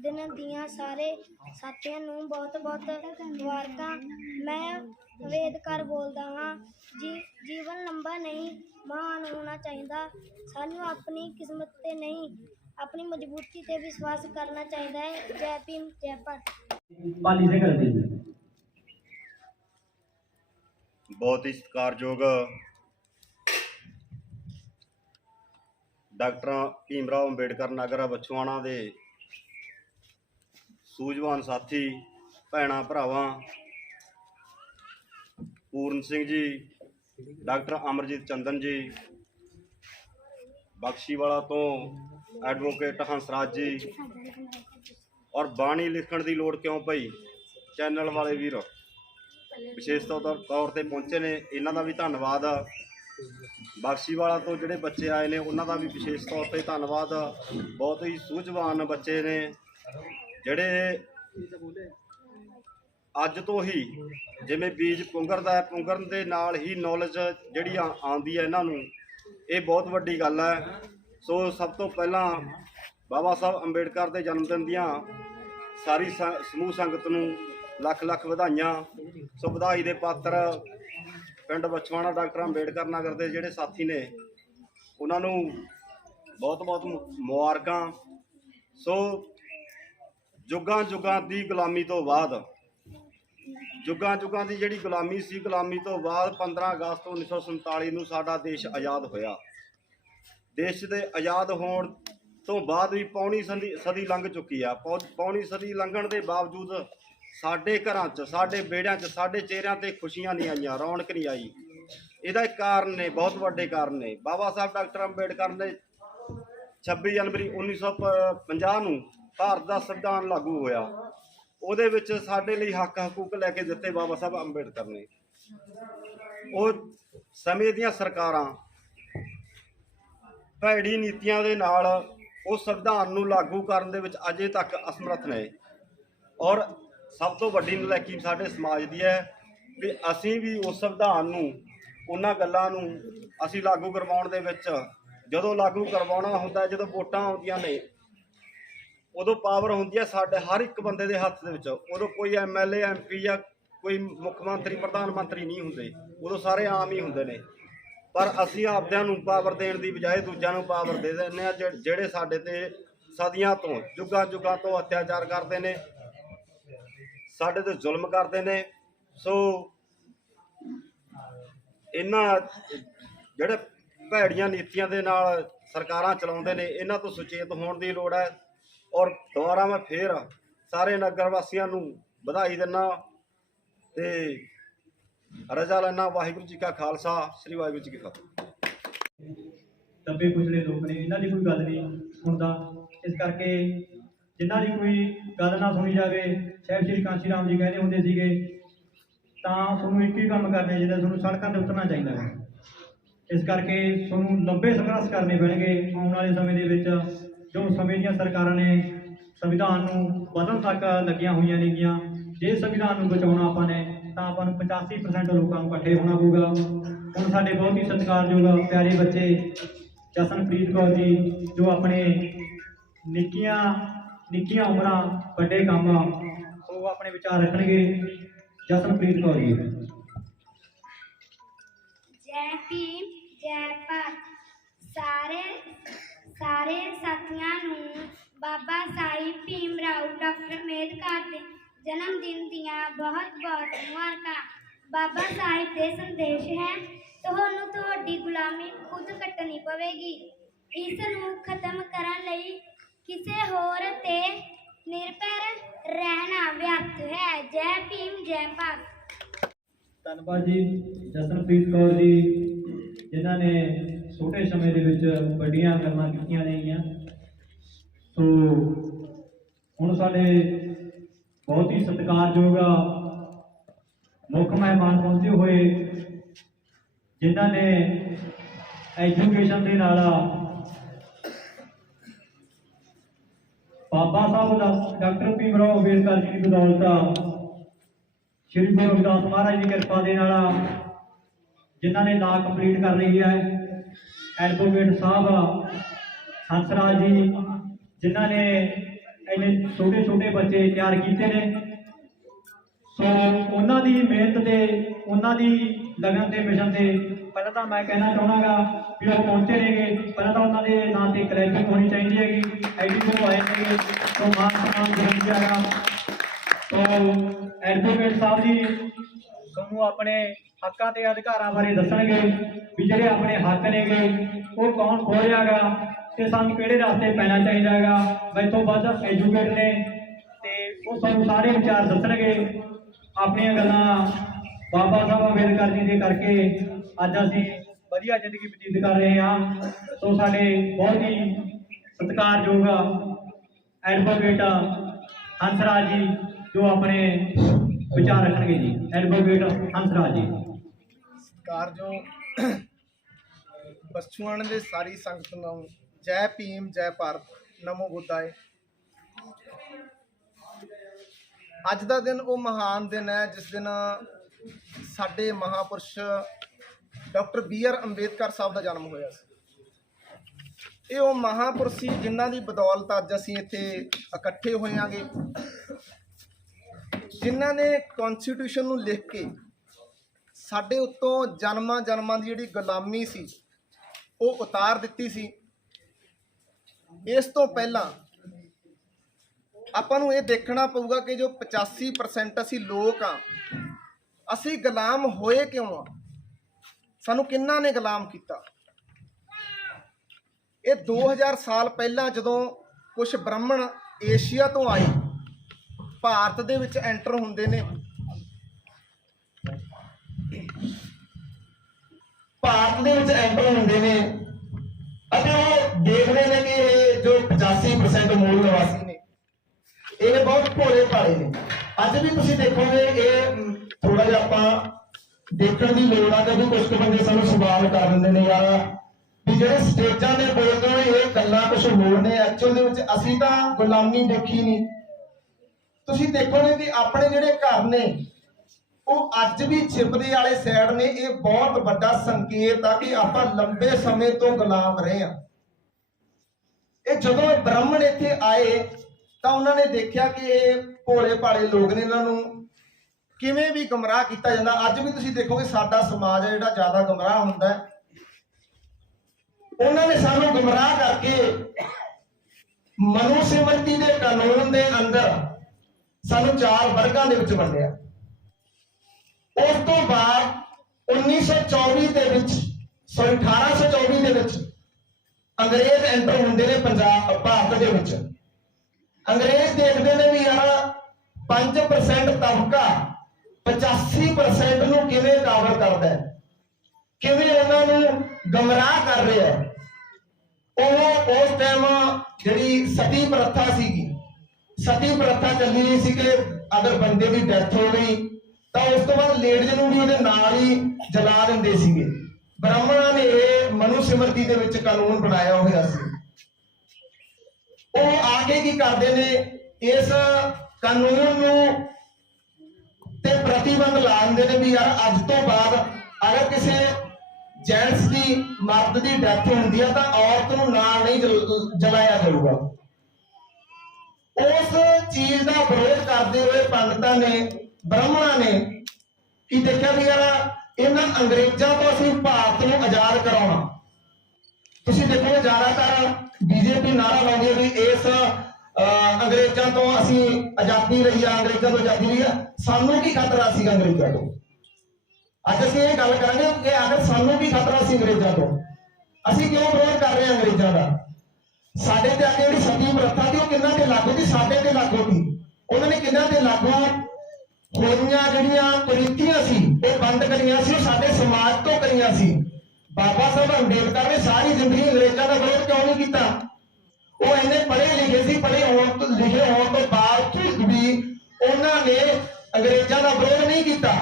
ਦਿਨ ਦੀਆਂ ਸਾਰੇ ਸਾਥੀਆਂ ਨੂੰ ਬਹੁਤ ਬਹੁਤ ਮੁਬਾਰਕਾਂ। ਮੈਂ ਅੰਬੇਦਕਰ ਬੋਲਦਾ ਹਾਂ। ਜੀ ਜੀਵਨ ਲੰਬਾ ਨਹੀਂ ਮਹਾਨ ਹੋਣਾ ਚਾਹੀਦਾ। ਸਾਨੂੰ ਆਪਣੀ ਕਿਸਮਤ ਤੇ ਨਹੀਂ ਆਪਣੀ ਮਜ਼ਬੂਤੀ ਤੇ ਵਿਸ਼ਵਾਸ ਕਰਨਾ ਚਾਹੀਦਾ ਹੈ। ਜੈ ਭੀਮ ਜੈ ਭਾਰਤ। ਪਾਲੀ ਸਿੰਘ ਰਦੀ ਜੀ ਬਹੁਤ ਹੀ ਸਤਿਕਾਰਯੋਗ ਡਾਕਟਰ ਭੀਮਰਾਓ ਅੰਬੇਡਕਰ ਨਗਰ ਬਛਵਾਣਾ ਦੇ। ਸੂਝਵਾਨ ਸਾਥੀ, ਭੈਣਾਂ, ਭਰਾਵਾਂ। ਪੂਰਨ ਸਿੰਘ ਜੀ, ਡਾਕਟਰ ਅਮਰਜੀਤ ਚੰਦਨ ਜੀ। ਬਖਸ਼ੀਵਾਲਾ ਤੋਂ ਐਡਵੋਕੇਟ ਹੰਸਰਾਜ ਜੀ। ਔਰ ਬਾਣੀ ਲਿਖਣ ਦੀ ਲੋੜ ਕਿਉਂ ਪਈ? ਚੈਨਲ ਵਾਲੇ ਵੀਰ, ਵਿਸ਼ੇਸ਼ ਤੌਰ ਤੌਰ ਤੇ ਪਹੁੰਚੇ ਨੇ। ਇਹਨਾਂ ਦਾ ਵੀ ਧੰਨਵਾਦ ਬਖਸ਼ੀਵਾਲਾ ਤੋਂ ਜਿਹੜੇ ਬੱਚੇ ਆਏ ਨੇ, ਉਹਨਾਂ ਦਾ ਵੀ ਵਿਸ਼ੇਸ਼ ਤੌਰ ਤੇ ਧੰਨਵਾਦ। ਬਹੁਤ ਹੀ ਸੂਝਵਾਨ ਬੱਚੇ ਨੇ, ਜਿਹੜੇ ਅੱਜ ਤੋਂ ਹੀ ਜਿਵੇਂ ਬੀਜ ਪੁੰਗਰਦਾ ਹੈ, ਪੁੰਗਰਨ ਦੇ ਨਾਲ ਹੀ ਨੌਲੇਜ ਜਿਹੜੀ ਆ- ਆਉਂਦੀ ਹੈ ਇਹਨਾਂ ਨੂੰ। ਇਹ ਬਹੁਤ ਵੱਡੀ ਗੱਲ ਹੈ। ਸੋ ਸਭ ਤੋਂ ਪਹਿਲਾਂ ਬਾਬਾ ਸਾਹਿਬ ਅੰਬੇਡਕਰ ਦੇ ਜਨਮ ਦਿਨ ਦੀਆਂ ਸਾਰੀ ਸਮੂਹ ਸੰਗਤ ਨੂੰ ਲੱਖ ਲੱਖ ਵਧਾਈਆਂ। ਸੋ ਵਧਾਈ ਦੇ ਪਾਤਰ ਪਿੰਡ ਬਛਵਾਣਾ ਡਾਕਟਰ ਅੰਬੇਡਕਰ ਨਗਰ ਦੇ ਜਿਹੜੇ ਸਾਥੀ ਨੇ, ਉਹਨਾਂ ਨੂੰ ਬਹੁਤ ਬਹੁਤ ਮੁਬਾਰਕਾਂ। ਸੋ ਜੁਗਾਂ ਜੁਗਾਂ ਦੀ ਗੁਲਾਮੀ ਤੋਂ ਬਾਅਦ, ਜੁਗਾਂ ਜੁਗਾਂ ਦੀ ਜਿਹੜੀ ਗੁਲਾਮੀ ਸੀ, ਗੁਲਾਮੀ ਤੋਂ ਬਾਅਦ 15 ਅਗਸਤ 1947 ਨੂੰ ਸਾਡਾ ਦੇਸ਼ ਆਜ਼ਾਦ ਹੋਇਆ। ਦੇਸ਼ ਦੇ ਆਜ਼ਾਦ ਹੋਣ ਤੋਂ ਬਾਅਦ ਵੀ ਪੌਣੀ ਸਦੀ ਸਦੀ ਲੰਘ ਚੁੱਕੀ ਆ। ਪੌ- ਪੌਣੀ ਸਦੀ ਲੰਘਣ ਦੇ ਬਾਵਜੂਦ ਸਾਡੇ ਘਰਾਂ 'ਚ, ਸਾਡੇ ਵਿਹੜਿਆਂ 'ਚ, ਸਾਡੇ ਚਿਹਰਿਆਂ ਤੇ ਖੁਸ਼ੀਆਂ ਨਹੀਂ ਆਈਆਂ, ਰੌਣਕ ਨਹੀਂ ਆਈ। ਇਹਦਾ ਇੱਕ ਕਾਰਨ ਨੇ, ਬਹੁਤ ਵੱਡੇ ਕਾਰਨ ਨੇ। ਬਾਬਾ ਸਾਹਿਬ ਡਾਕਟਰ ਅੰਬੇਡਕਰ ਨੇ 26 ਜਨਵਰੀ 1950 ਨੂੰ ਭਾਰਤ ਦਾ ਸੰਵਿਧਾਨ ਲਾਗੂ ਹੋਇਆ। ਉਹਦੇ ਵਿੱਚ ਸਾਡੇ ਲਈ ਹੱਕ ਹਕੂਕ ਲੈ ਕੇ ਦਿੱਤੇ ਬਾਬਾ ਸਾਹਿਬ ਅੰਬੇਡਕਰ ਨੇ। ਉਹ ਸਮੇਂ ਦੀਆਂ ਸਰਕਾਰਾਂ, ਭੈੜੀ ਨੀਤੀਆਂ ਦੇ ਨਾਲ ਉਹ ਸੰਵਿਧਾਨ ਨੂੰ ਲਾਗੂ ਕਰਨ ਦੇ ਵਿੱਚ ਅਜੇ ਤੱਕ ਅਸਮਰਥ ਨੇ। ਔਰ ਸਭ ਤੋਂ ਵੱਡੀ ਨਲਾਇਕੀ ਸਾਡੇ ਸਮਾਜ ਦੀ ਹੈ ਵੀ ਅਸੀਂ ਵੀ ਉਸ ਸੰਵਿਧਾਨ ਨੂੰ, ਉਹਨਾਂ ਗੱਲਾਂ ਨੂੰ ਅਸੀਂ ਲਾਗੂ ਕਰਵਾਉਣ ਦੇ ਵਿੱਚ, ਜਦੋਂ ਲਾਗੂ ਕਰਵਾਉਣਾ ਹੁੰਦਾ, ਜਦੋਂ ਵੋਟਾਂ ਆਉਂਦੀਆਂ ਨੇ, ਉਦੋਂ ਪਾਵਰ ਹੁੰਦੀ ਹੈ ਸਾਡੇ ਹਰ ਇੱਕ ਬੰਦੇ ਦੇ ਹੱਥ ਦੇ ਵਿੱਚ। ਉਦੋਂ ਕੋਈ ਐਮਐਲਏ ਐਮਪੀ ਜਾਂ ਕੋਈ ਮੁੱਖ ਮੰਤਰੀ, ਪ੍ਰਧਾਨ ਮੰਤਰੀ ਨਹੀਂ ਹੁੰਦੇ। ਉਦੋਂ ਸਾਰੇ ਆਮ ਹੀ ਹੁੰਦੇ ਨੇ। ਪਰ ਅਸੀਂ ਆਪਦਿਆਂ ਨੂੰ ਪਾਵਰ ਦੇਣ ਦੀ ਬਜਾਏ ਦੂਜਿਆਂ ਨੂੰ ਪਾਵਰ ਦੇ ਦਿੰਦੇ ਆ ਜਿਹੜੇ ਸਾਡੇ ਤੇ ਸਦੀਆਂ ਤੋਂ ਜੁਗਾਂ ਜੁਗਾਂ ਤੋਂ ਅਤਿਆਚਾਰ ਕਰਦੇ ਨੇ। ਸਾਡੇ ਤੇ ਜ਼ੁਲਮ ਕਰਦੇ ਨੇ। ਸੋ ਇਹਨਾਂ ਜਿਹੜੇ ਭੈੜੀਆਂ ਨੀਤੀਆਂ ਦੇ ਨਾਲ ਸਰਕਾਰਾਂ ਚਲਾਉਂਦੇ ਨੇ, ਇਹਨਾਂ ਤੋਂ ਸੁਚੇਤ ਹੋਣ ਦੀ ਲੋੜ ਹੈ। ਔਰ ਦੁਬਾਰਾ ਮੈਂ ਫੇਰ ਸਾਰੇ ਨਗਰ ਵਾਸੀਆਂ ਨੂੰ ਵਧਾਈ ਦਿੰਦਾ ਤੇ ਰਜਾ ਲੈਣਾ ਵਾਹਿਗੁਰੂ ਜੀ ਕਾ ਖਾਲਸਾ, ਸ੍ਰੀ ਵਾਹਿਗੁਰੂ ਜੀ ਕੀ ਫਤਿਹ। ਦੱਬੇ ਕੁਚਲੇ ਲੋਕ ਨੇ, ਇਹਨਾਂ ਦੀ ਕੋਈ ਗੱਲ ਨਹੀਂ ਸੁਣਦਾ। ਇਸ ਕਰਕੇ ਜਿਨ੍ਹਾਂ ਦੀ ਕੋਈ ਗੱਲ ਨਾ ਸੁਣੀ ਜਾਵੇ ਸਾਹਿਬ ਸ਼੍ਰੀ ਕਾਂਸ਼ੀ ਰਾਮ ਜੀ ਕਹਿੰਦੇ ਹੁੰਦੇ ਸੀਗੇ, ਤਾਂ ਤੁਹਾਨੂੰ ਇੱਕ ਹੀ ਕੰਮ ਕਰਨੇ ਚਾਹੀਦਾ, ਤੁਹਾਨੂੰ ਸੜਕਾਂ ਤੇ ਉਤਰਨਾ ਚਾਹੀਦਾ ਹੈ। ਇਸ ਕਰਕੇ ਤੁਹਾਨੂੰ ਲੰਬੇ ਸੰਘਰਸ਼ ਕਰਨੇ ਪੈਣਗੇ ਆਉਣ ਵਾਲੇ ਸਮੇਂ ਦੇ ਵਿੱਚ, ਜੋ ਸਮੇਂ ਦੀਆਂ ਸਰਕਾਰਾਂ ਨੇ ਸੰਵਿਧਾਨ ਨੂੰ ਬਦਲਣ ਤੱਕ ਲੱਗੀਆਂ ਹੋਈਆਂ ਨੇਗੀਆਂ, ਜੇ ਸੰਵਿਧਾਨ ਨੂੰ ਬਚਾਉਣਾ ਆਪਾਂ ਨੇ, ਤਾਂ ਆਪਾਂ ਨੂੰ 85% ਲੋਕਾਂ ਨੂੰ ਇਕੱਠੇ ਹੋਣਾ ਪਊਗਾ। ਹੁਣ ਸਾਡੇ ਬਹੁਤ ਹੀ ਸਤਿਕਾਰਯੋਗ ਪਿਆਰੇ ਬੱਚੇ ਜਸਨਪ੍ਰੀਤ ਕੌਰ ਜੀ, ਜੋ ਆਪਣੇ ਨਿੱਕੀਆਂ ਨਿੱਕੀਆਂ ਉਮਰਾਂ, ਵੱਡੇ ਕੰਮ ਸੋ ਆਪਣੇ ਵਿਚਾਰ ਰੱਖਣਗੇ। ਜਸਨਪ੍ਰੀਤ ਕੌਰ ਜੀ। ਜੈ ਭੀਮ, ਜੈ ਭਾਰਤ। ਸਾਰੇ ਸਾਰੇ ਸਾਥੀਆਂ ਨੂੰ ਬਾਬਾ ਸਾਹਿਬ ਭੀਮ ਰਾਓ, ਡਾਕਟਰ ਅੰਬੇਦਕਰ ਦੇ ਜਨਮ ਦਿਨ ਦੀਆਂ ਬਹੁਤ ਬਹੁਤ ਮੁਬਾਰਕਾਂ। ਬਾਬਾ ਸਾਹਿਬ ਦੇ ਸੰਦੇਸ਼ ਹੈ, ਤੁਹਾਨੂੰ ਤੁਹਾਡੀ ਗੁਲਾਮੀ ਖੁਦ ਕੱਟਣੀ ਪਵੇਗੀ। ਇਸ ਨੂੰ ਖਤਮ ਕਰਨ ਲਈ ਕਿਸੇ ਹੋਰ ਤੇ ਨਿਰਭਰ ਰਹਿਣਾ ਵਿਅਰਥ ਹੈ। ਜੈ ਭੀਮ, ਜੈ ਭਾਰਤ। ਧੰਨਵਾਦ ਜੀ ਜਸਨਪ੍ਰੀਤ ਕੌਰ ਜੀ, ਜਿਨ੍ਹਾਂ ਨੇ ਛੋਟੇ ਸਮੇਂ ਦੇ ਵਿੱਚ ਵੱਡੀਆਂ ਗੱਲਾਂ ਕੀਤੀਆਂ ਨੇਗੀਆਂ ਸੋ ਹੁਣ ਸਾਡੇ ਬਹੁਤ ਹੀ ਸਤਿਕਾਰਯੋਗ ਮੁੱਖ ਮਹਿਮਾਨ ਪਹੁੰਚੇ ਹੋਏ, ਜਿਨ੍ਹਾਂ ਨੇ ਐਜੂਕੇਸ਼ਨ ਦੇ ਨਾਲ ਬਾਬਾ ਸਾਹਿਬ ਦਾ, ਡਾਕਟਰ ਭੀਮਰਾਓ ਅੰਬੇਦਕਰ ਜੀ ਦੀ ਬਦੌਲਤ, ਸ਼੍ਰੀ ਗੁਰੂ ਰਵਿਦਾਸ ਮਹਾਰਾਜ ਦੀ ਕਿਰਪਾ ਦੇ ਨਾਲ ਜਿਨ੍ਹਾਂ ਨੇ ਨਾ ਕੰਪਲੀਟ ਕਰ ਲਈ ਹੈ, ਐਡਵੋਕੇਟ ਸਾਹਿਬ ਹੰਸਰਾਜ ਜੀ, ਜਿਨ੍ਹਾਂ ਨੇ ਇੰਨੇ ਛੋਟੇ ਛੋਟੇ ਬੱਚੇ ਤਿਆਰ ਕੀਤੇ ਨੇ। ਸੋ ਉਹਨਾਂ ਦੀ ਮਿਹਨਤ ਤੇ ਉਹਨਾਂ ਦੀ ਲਗਨ ਤੇ ਮਿਸ਼ਨ ਤੇ। ਪਹਿਲਾਂ ਤਾਂ ਮੈਂ ਕਹਿਣਾ ਚਾਹੁੰਦਾਗਾ ਵੀ ਉਹ ਪਹੁੰਚੇ ਨੇਗੇ। ਪਹਿਲਾਂ ਤਾਂ ਉਹਨਾਂ ਦੇ ਨਾਂ ਤੇ ਕਲੈਕਟਿੰਗ ਹੋਣੀ ਚਾਹੀਦੀ ਹੈਗੀ। ਐਡੀ ਤੋਂ ਆਏ ਨੇਗੇ। ਸੋ ਮਾਨ ਸਨਮਾਨ ਜ਼ਰੂਰ ਜਾਗਾ ਸੋ ਐਡਵੋਕੇਟ ਸਾਹਿਬ ਜੀ, ਤੁਹਾਨੂੰ ਆਪਣੇ ਹੱਕਾਂ ਤੇ ਅਧਿਕਾਰਾਂ ਬਾਰੇ ਦੱਸਣਗੇ ਵੀ ਜਿਹੜੇ ਆਪਣੇ ਹੱਕ ਨੇਗੇ, ਉਹ ਕੌਣ ਖੋ ਰਿਹਾਗਾ ਤੇ ਸਾਨੂੰ ਕਿਹੜੇ ਰਸਤੇ ਪੈਣਾ ਚਾਹੀਦਾ ਚਾਹੀਦਾਗਾ ਮੈਥੋਂ ਵੱਧ ਐਜੂਕੇਟ ਨੇ ਤੇ ਉਹ ਸਾਨੂੰ ਸਾਰੇ ਵਿਚਾਰ ਦੱਸਣਗੇ। ਆਪਣੀਆਂ ਗੱਲਾਂ ਬਾਬਾ ਸਾਹਿਬ ਅੰਬੇਦਕਰ ਜੀ ਦੇ ਕਰਕੇ ਅੱਜ ਅਸੀਂ ਵਧੀਆ ਜ਼ਿੰਦਗੀ ਬਤੀਤ ਕਰ ਰਹੇ ਹਾਂ। ਸੋ ਸਾਡੇ ਬਹੁਤ ਹੀ ਸਤਿਕਾਰਯੋਗ ਐਡਵੋਕੇਟ ਹੰਸਰਾਜ ਜੀ ਜੋ ਆਪਣੇ ਵਿਚਾਰ ਰੱਖਣਗੇ ਜੀ। ਐਡਵੋਕੇਟ ਹੰਸਰਾਜ ਜੀ। ਕਾਰਜੋ ਬਸਚੂਆਣ ਦੇ ਸਾਰੀ ਸੰਗਤ ਨੂੰ ਜੈ ਭੀਮ, ਜੈ ਭਾਰਤ, ਨਮੋ ਬੁੱਧਾਏ। ਅੱਜ ਦਾ ਦਿਨ ਉਹ ਮਹਾਨ ਦਿਨ ਹੈ, ਜਿਸ ਦਿਨ ਸਾਡੇ ਮਹਾਪੁਰਸ਼ doctor B R Ambedkar Sahib ਦਾ ਜਨਮ ਹੋਇਆ ਸੀ। ਇਹ ਉਹ ਮਹਾਪੁਰਸ਼ ਸੀ ਜਿਨ੍ਹਾਂ ਦੀ ਬਦੌਲਤ ਅੱਜ ਅਸੀਂ ਇੱਥੇ ਇਕੱਠੇ ਹੋਇਆਂਗੇ ਜਿਨ੍ਹਾਂ ਨੇ ਕਨਸਟੀਟਿਊਸ਼ਨ ਨੂੰ ਲਿਖ ਕੇ ਸਾਡੇ ਉੱਤੋਂ ਜਨਮਾਂ ਜਨਮਾਂ ਦੀ ਜਿਹੜੀ ਗੁਲਾਮੀ ਸੀ, ਉਹ ਉਤਾਰ ਦਿੱਤੀ ਸੀ। ਇਸ ਤੋਂ ਪਹਿਲਾਂ ਆਪਾਂ ਨੂੰ ਇਹ ਦੇਖਣਾ ਪਊਗਾ ਕਿ ਜੋ 85% ਅਸੀਂ ਲੋਕ ਆ ਅਸੀਂ ਗੁਲਾਮ ਹੋਏ ਕਿਉਂ ਆ? ਸਾਨੂੰ ਕਿੰਨਾ ਨੇ ਗੁਲਾਮ ਕੀਤਾ? ਇਹ 2000 ਸਾਲ ਪਹਿਲਾਂ ਜਦੋਂ ਕੁਝ ਬ੍ਰਾਹਮਣ ਏਸ਼ੀਆ ਤੋਂ ਆਏ, ਭਾਰਤ ਦੇ ਵਿੱਚ ਐਂਟਰ ਹੁੰਦੇ ਨੇ। ਭਾਰਤ ਦੇ ਵਿੱਚ ਐਂਟਰ ਹੁੰਦੇ ਨੇ ਅਤੇ ਉਹ ਦੇਖਦੇ ਨੇ ਕਿ ਇਹ ਜੋ 85% ਮੂਲ ਨਿਵਾਸੀ ਨੇ, ਇਹ ਬਹੁਤ ਭੋਲੇ ਭਾਲੇ ਨੇ। ਅੱਜ ਵੀ ਤੁਸੀਂ ਦੇਖੋਗੇ, ਇਹ ਥੋੜਾ ਜਿਹਾ ਆਪਾਂ ਦੇਖਣ ਦੀ ਲੋੜ ਆ ਕਿ ਕੁਝ ਕੁ ਬੰਦੇ ਸਾਨੂੰ ਸਵਾਲ ਕਰ ਦਿੰਦੇ ਨੇ ਯਾਰ। ਵੀ ਜਿਹੜੇ ਸਟੇਜਾਂ ਦੇ ਬੋਲਦੇ ਨੇ ਇਹ ਗੱਲਾਂ ਕੁਝ ਹੋਰ ਨੇ ਐਕਚੁਅਲ ਦੇ ਵਿੱਚ ਅਸੀਂ ਤਾਂ ਗੁਲਾਮੀ ਦੇਖੀ ਨਹੀਂ। ਤੁਸੀਂ ਦੇਖੋਗੇ ਕਿ ਆਪਣੇ ਜਿਹੜੇ ਘਰ ਨੇ, ਉਹ ਅੱਜ ਵੀ ਛਿਪਦੇ ਵਾਲੇ ਸਾਈਡ ਨੇ। ਇਹ ਬਹੁਤ ਵੱਡਾ ਸੰਕੇਤ ਆ ਕਿ ਆਪਾਂ ਲੰਬੇ ਸਮੇਂ ਤੋਂ ਗੁਲਾਮ ਰਹੇ ਆ। ਇਹ ਜਦੋਂ ਇਹ ਬ੍ਰਾਹਮਣ ਇੱਥੇ ਆਏ, ਤਾਂ ਉਹਨਾਂ ਨੇ ਦੇਖਿਆ ਕਿ ਇਹ ਭੋਲੇ ਭਾਲੇ ਲੋਕ ਨੇ ਇਹਨਾਂ ਨੂੰ ਕਿਵੇਂ ਵੀ ਗਮਰਾਹ ਕੀਤਾ ਜਾਂਦਾ, ਅੱਜ ਵੀ ਤੁਸੀਂ ਦੇਖੋਗੇ ਸਾਡਾ ਸਮਾਜ ਹੈ ਜਿਹੜਾ ਜ਼ਿਆਦਾ ਗਮਰਾਹ ਹੁੰਦਾ ਹੈ। ਉਹਨਾਂ ਨੇ ਸਾਨੂੰ ਗਮਰਾਹ ਕਰਕੇ ਮਨੁਸਿਮਰਤੀ ਦੇ ਕਾਨੂੰਨ ਦੇ ਅੰਦਰ ਸਾਨੂੰ ਚਾਰ ਵਰਗਾਂ ਦੇ ਵਿੱਚ ਵੰਡਿਆ। ਉਸ ਤੋਂ ਬਾਅਦ 1924 ਦੇ ਵਿੱਚ ਸੌਰੀ 1824 ਦੇ ਵਿੱਚ ਅੰਗਰੇਜ਼ ਐਂਟਰ ਹੁੰਦੇ ਨੇ ਪੰਜਾਬ, ਭਾਰਤ ਦੇ ਵਿੱਚ। ਅੰਗਰੇਜ਼ ਦੇਖਦੇ ਨੇ ਵੀ ਯਾਰ 5% ਤਬਕਾ 85% ਨੂੰ ਕਿਵੇਂ ਕਾਬਲ ਕਰਦਾ ਹੈ? ਕਿਵੇਂ ਉਹਨਾਂ ਨੂੰ ਗਮਰਾਹ ਕਰ ਰਿਹਾ ਹੈ? ਉਹ ਉਸ ਟਾਈਮ ਜਿਹੜੀ ਸਤੀ ਪ੍ਰਥਾ ਸੀਗੀ, ਸਤੀ ਪ੍ਰਥਾ ਚੱਲੀ ਰਹੀ ਸੀ ਕਿ ਅਗਰ ਬੰਦੇ ਦੀ ਡੈਥ ਹੋ ਗਈ, ਤਾਂ ਉਸ ਤੋਂ ਬਾਅਦ ਲੇਡੀਜ਼ ਨੂੰ ਵੀ ਉਹਦੇ ਨਾਲ ਹੀ ਜਲਾ ਦਿੰਦੇ ਸੀਗੇ। ਬ੍ਰਾਹਮਣਾਂ ਨੇ ਇਹ ਮਨੁ ਸਿਮਰਤੀ ਦੇ ਵਿੱਚ ਕਾਨੂੰਨ ਬਣਾਇਆ ਹੋਇਆ ਸੀ। ਉਹ ਆ ਕੇ ਕੀ ਕਰਦੇ ਨੇ? ਇਸ ਕਾਨੂੰਨ ਨੂੰ ਤੇ ਪ੍ਰਤੀਬੰਧ ਲਾ ਦਿੰਦੇ ਨੇ ਵੀ ਯਾਰ ਅੱਜ ਤੋਂ ਬਾਅਦ ਅਗਰ ਕਿਸੇ ਜੈਂਟਸ ਦੀ ਮਰਦ ਦੀ ਡੈਥ ਹੁੰਦੀ ਆ ਤਾਂ ਔਰਤ ਨੂੰ ਨਾਲ ਨਹੀਂ ਜਲਾਇਆ ਜਾਊਗਾ। ਉਸ ਚੀਜ਼ ਦਾ ਵਿਰੋਧ ਕਰਦੇ ਹੋਏ ਪੰਡਤਾਂ ਨੇ, ਬ੍ਰਾਹਮਣਾਂ ਨੇ ਕੀ ਦੇਖਿਆ ਵੀ ਯਾਰ ਇਹਨਾਂ ਅੰਗਰੇਜ਼ਾਂ ਤੋਂ ਅਸੀਂ ਭਾਰਤ ਨੂੰ ਆਜ਼ਾਦ ਕਰਾਉਣਾ। ਤੁਸੀਂ ਦੇਖੋ ਜ਼ਿਆਦਾਤਰ ਬੀਜੇਪੀ ਨਾਰਾ ਲਾਉਂਦੀ ਹੈ ਵੀ ਇਸ ਅੰਗਰੇਜ਼ਾਂ ਤੋਂ ਅਸੀਂ ਆਜ਼ਾਦੀ ਲਈ ਆ ਅੰਗਰੇਜ਼ਾਂ ਤੋਂ ਆਜ਼ਾਦੀ ਲਈ ਆ, ਸਾਨੂੰ ਕੀ ਖਤਰਾ ਸੀ ਅੰਗਰੇਜ਼ਾਂ ਤੋਂ? ਅੱਜ ਅਸੀਂ ਇਹ ਗੱਲ ਕਰਾਂਗੇ ਕਿ ਆਖਰ ਸਾਨੂੰ ਕੀ ਖਤਰਾ ਸੀ ਅੰਗਰੇਜ਼ਾਂ ਤੋਂ? ਅਸੀਂ ਕਿਉਂ ਵਿਰੋਧ ਕਰ ਰਹੇ ਹਾਂ ਅੰਗਰੇਜ਼ਾਂ ਦਾ? ਸਾਡੇ ਤੇ ਅੱਗੇ ਜਿਹੜੀ ਸਤੀ ਪ੍ਰਥਾ ਸੀ, ਉਹ ਕਿੰਨਾ ਤੇ ਲਾਗੂ ਸੀ? ਸਾਡੇ ਤੇ ਲਾਗੂ ਸੀ। ਉਹਨਾਂ ਨੇ ਕਿੰਨਾ ਤੇ ਲਾਗੂ ਹੋਈਆਂ ਜਿਹੜੀਆਂ ਕੁਰੀਤੀਆਂ ਸੀ, ਉਹ ਬੰਦ ਕਰੀਆਂ ਸੀ, ਉਹ ਸਾਡੇ ਸਮਾਜ ਤੋਂ ਕਰੀਆਂ ਸੀ। ਬਾਬਾ ਸਾਹਿਬ ਅੰਬੇਦਕਰ ਨੇ ਸਾਰੀ ਜ਼ਿੰਦਗੀ ਅੰਗਰੇਜ਼ਾਂ ਦਾ ਵਿਰੋਧ ਕਿਉਂ ਨਹੀਂ ਕੀਤਾ? ਉਹ ਇੰਨੇ ਪੜ੍ਹੇ ਲਿਖੇ ਸੀ, ਪੜ੍ਹੇ ਹੋਣ ਤੋਂ, ਲਿਖੇ ਹੋਣ ਤੋਂ ਬਾਵਜੂਦ ਵੀ ਉਹਨਾਂ ਨੇ ਅੰਗਰੇਜ਼ਾਂ ਦਾ ਵਿਰੋਧ ਨਹੀਂ ਕੀਤਾ।